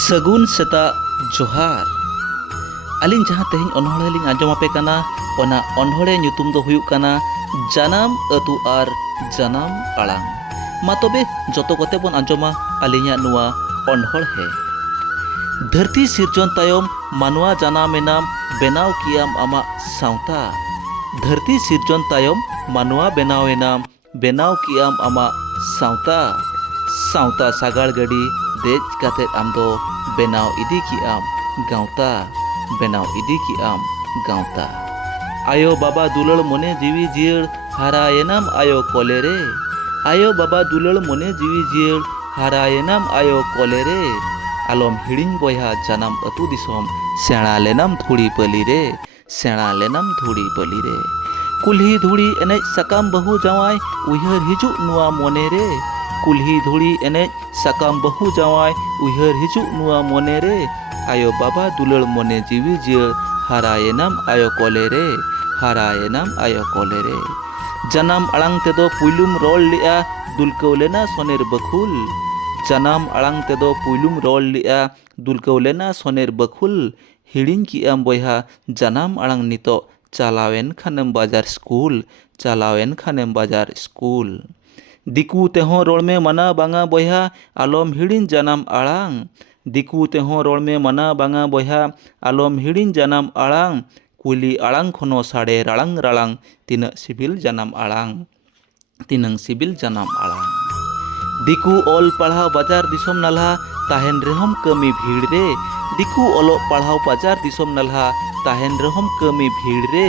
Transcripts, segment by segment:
सगुन सेता जोहार अलिंग जहाँ तेहिं अनहोड़े लिंग आंजम आपे कना ओना अनहोड़े ᱧᱩᱛᱩᱢ दो हुयुक कना जानाम अतु आर जानाम आड़ांग मा तबे जतो कोते बन आंजमा अलिंगा नुआ अनहोड़ है धरती सिरजन तायम मानवा जानामेनाम बेनाव कियाम आमा सावता धरती सिरजन तायम मानवा बेनावेनाम बेनाव कियाम आमा सावता सावता सागाड़ गड़ी देज काते आमदो बेनाव इदी की आम गावता बेनाव इदी की आम गावता आयो बाबा दुलड़ मोने जीवी जियड़ हारायेनाम आयो कोलेरे आयो बाबा दुलड़ मोने जीवी जियड़ हारायेनाम आयो कोलेरे आलम हिड़िंग बयहा जानाम अतु दिसोम सेणा लेनाम धुड़ी पली रे सेणा लेनाम धुड़ी पली रे कुल्ही धुड़ी एनेज सकाम बहु जावाय उयहर हिजुक नुआ मोने रे कुल्ही धुड़ी एनेज सकाम बहु जावाय उयहर हिजुक नुआ मोने रे आयो बाबा दुलड़ मोने जीवी जियड़ हारायेनाम आयो कोले रे हारायेनाम आयो कोले रे जनाम आड़ांग तेदो पुइलुम रोल लिया दुलकौलेना सोनेर बखुल जनाम आड़ांग तेदो पुइलुम रोल लिया दुलकौलेना सोनेर बखुल हिड़िंग कियाम बयहा जनाम आड़ांग नितो चालावेन खानेम बाजार स्कूल चालावेन खानेम बाजार स्कूल दिकू तेहों रोल में मना बांगा बयहा आलम हिड़िन जनाम आड़ांग दिकू तेहों रोल में मना बांगा बयहा आलम हिड़िन जनाम आड़ांग कुली आड़ांग खनो साड़े राड़ांग राड़ांग तिनक सिबिल जनाम आड़ांग तिनंग सिबिल जनाम आड़ांग दिकू ओल पढ़ाव बाजार दिसोम नल्हा ताहेन रेहम कमी भीड़ रे दिकू ओलो पढ़ाव बाजार दिसोम नल्हा ताहेन रेहम कमी भीड़ रे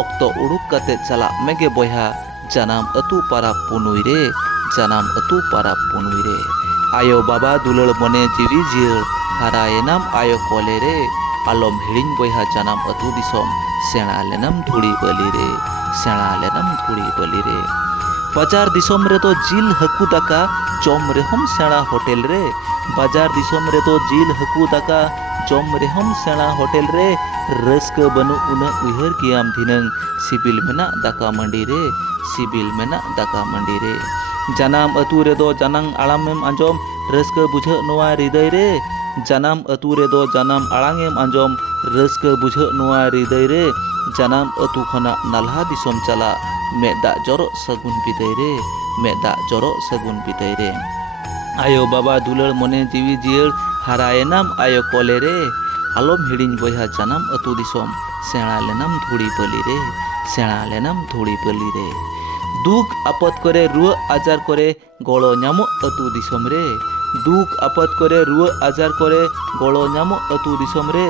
ऑक्तो उड़ुक कते चला मेगे बयहा जनाम अतु पारा पुनुई रे जनाम अतु पारा पुनुई रे आयो बाबा दुलड़ मोने जीवी जियड़ हारायेनाम आयो कोले रे आलम हिड़िंग बयहा जनाम अतु दिसोम सेणा लेनाम धुड़ी बली रे सेणा लेनाम धुड़ी बली रे बाजार दिसोम रे तो जिल हकू दाका जम रेहम सेणा होटेल रे बाजार दिसोम रे तो जिल हकू दाका जम रेहम सेणा होटेल रे रस्क बनु उना उयहर कियाम धिनंग सिबिल मेना दाका मंडी रे सिबिल मेना दाका मंडी रे जनाम अतु रे दो जनांग आड़ामेम आंजम रस्क बुझ नोआ हृदय रे जनाम अतु रे दो जनाम आड़ांगेम आंजम रस्क बुझ नोआ हृदय रे जनाम अतु खना नाल्हा दिसोम चला मेदा जरो सगुन बिदाय रे मेदा जरो सगुन बिदाय रे आयो बाबा दुलड़ मोने जीवी जियड़ हारायेनाम आयो कोले रे आलम हिड़िंग बयहा जनाम अतु दिसोम सेणा लेनाम धुड़ी पली रे सेणा लेनाम धुड़ी पली रे दुख आपद करे रुआ आजार करे गड़ो नामो अतु दिसोम रे दुख आपद करे रुआ आजार करे गड़ो नामो अतु दिसोम रे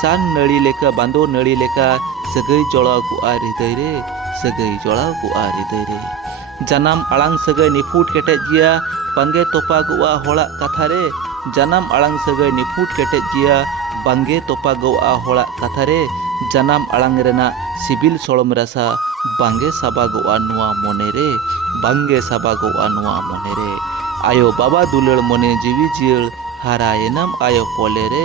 सान नड़ी लेका बांदो नड़ी लेका सगई जोड़ाव कुआ हृदय रे सगई जोड़ाव कुआ हृदय रे जनाम आड़ांग सगई निफुट केटेज गिया बांगे तोपा गुआ होड़ा कथा रे जनाम आड़ांग सगई निफुट केटेज गिया बांगे तोपा गुआ होड़ा कथा रे जनाम आड़ांग रेना सिबिल सोलम रसा बांगे साबा गुआ नुआ मोने रे बांगे साबा गुआ नुआ मोने रे आयो बाबा दुलड़ मोने जीवी जियड़ हारायेनाम आयो कोले रे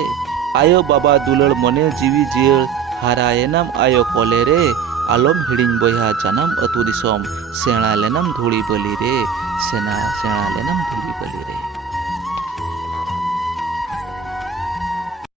आयो बाबा दुलड़ मोने जीवी जियड़ हारायेनाम आयो कोले रे आलम हिड़िंग बयहा जनाम अतु दिसोम सेणा लेनाम धुड़ी बली रे सेना सेणा लेनाम धुड़ी बली रे।